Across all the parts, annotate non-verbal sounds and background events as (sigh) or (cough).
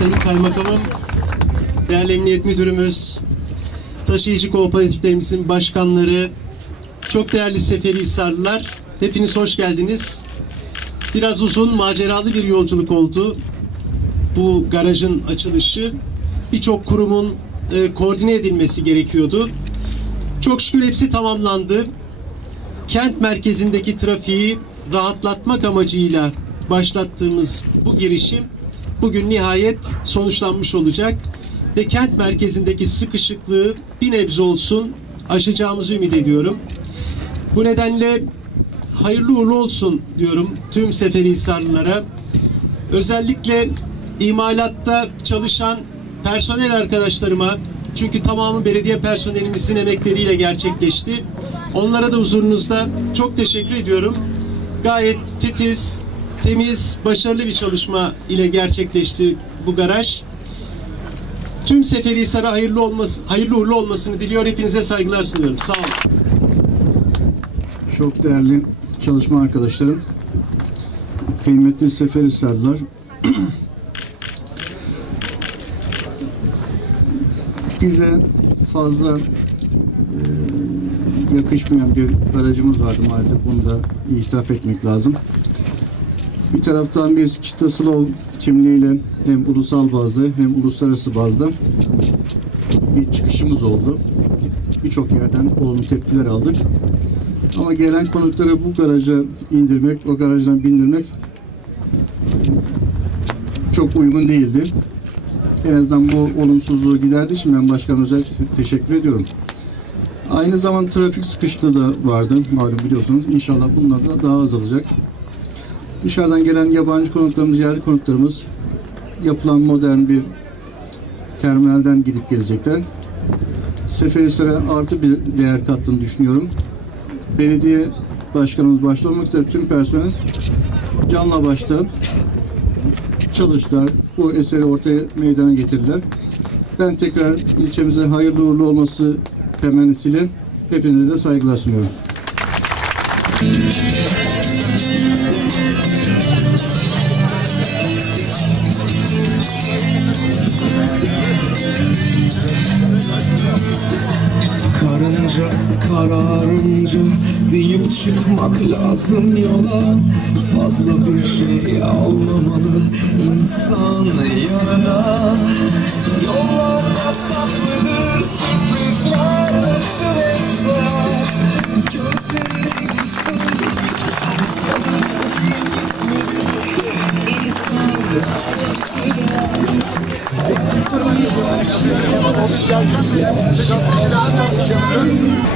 Kaymakamım, değerli Emniyet Müdürümüz, taşıyıcı kooperatiflerimizin başkanları, çok değerli Seferihisarlılar, hepiniz hoş geldiniz. Biraz uzun, maceralı bir yolculuk oldu. Bu garajın açılışı birçok kurumun e, koordine edilmesi gerekiyordu. Çok şükür hepsi tamamlandı. Kent merkezindeki trafiği rahatlatmak amacıyla başlattığımız bu girişim bugün nihayet sonuçlanmış olacak ve kent merkezindeki sıkışıklığı bir nebze olsun aşacağımızı ümit ediyorum. Bu nedenle hayırlı uğurlu olsun diyorum tüm Seferihisarlılara. Özellikle imalatta çalışan personel arkadaşlarıma çünkü tamamı belediye personelimizin emekleriyle gerçekleşti. Onlara da huzurunuzda çok teşekkür ediyorum. Gayet titiz, temiz, başarılı bir çalışma ile gerçekleşti bu garaj. Tüm Seferihisar'a hayırlı olması, hayırlı uğurlu olmasını diliyor. Hepinize saygılar sunuyorum. Sağ olun. Çok değerli çalışma arkadaşlarım, kıymetli Seferihisarlılar, (clears throat) bize fazla e, yakışmayan bir aracımız vardı maalesef. Bunu da itiraf etmek lazım. Bir taraftan biz Çita Slav kimliğiyle hem ulusal bazda hem uluslararası bazda bir çıkışımız oldu. Birçok yerden olumlu tepkiler aldık. Ama gelen konukları bu garaja indirmek, o garajdan bindirmek çok uygun değildi. En azından bu olumsuzluğu giderdi. Şimdi ben başkanım özellikle teşekkür ediyorum. Aynı zamanda trafik sıkışıklığı da vardı. Malum biliyorsunuz. İnşallah bunlar da daha azalacak. Dışarıdan gelen yabancı konuklarımız, yerli konuklarımız yapılan modern bir terminalden gidip gelecekler. Seferihisar'a artı bir değer kattığını düşünüyorum belediye başkanımız başta olmak üzere tüm personel canla başta çalıştılar. Bu eseri ortaya meydana getirdiler. Ben tekrar ilçemize hayırlı uğurlu olması temennisiyle hepinize de saygılar sunuyorum. Çıkmak lazım yola. Fazla bir şey almamalı insan yanına. Yollarda saklıdır sürprizler sırası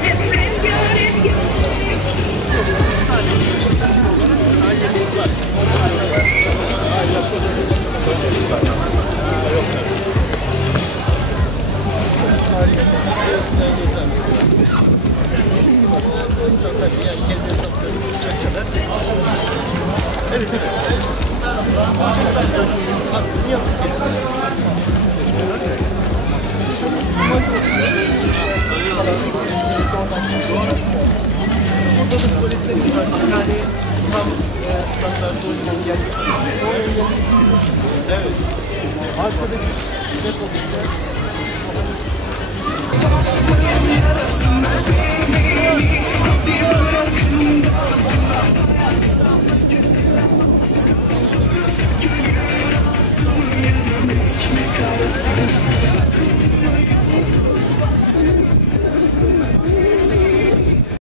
Gözlerin İnsanlar yani kendi hesaplarını tutacak kadar. Evet evet. Sattığını yaptık hepsini. Burada da tuvaletlerimiz var. Hakkari tam e, standartta uygun geldik. Sonra Evet. Arkada bir depomuz.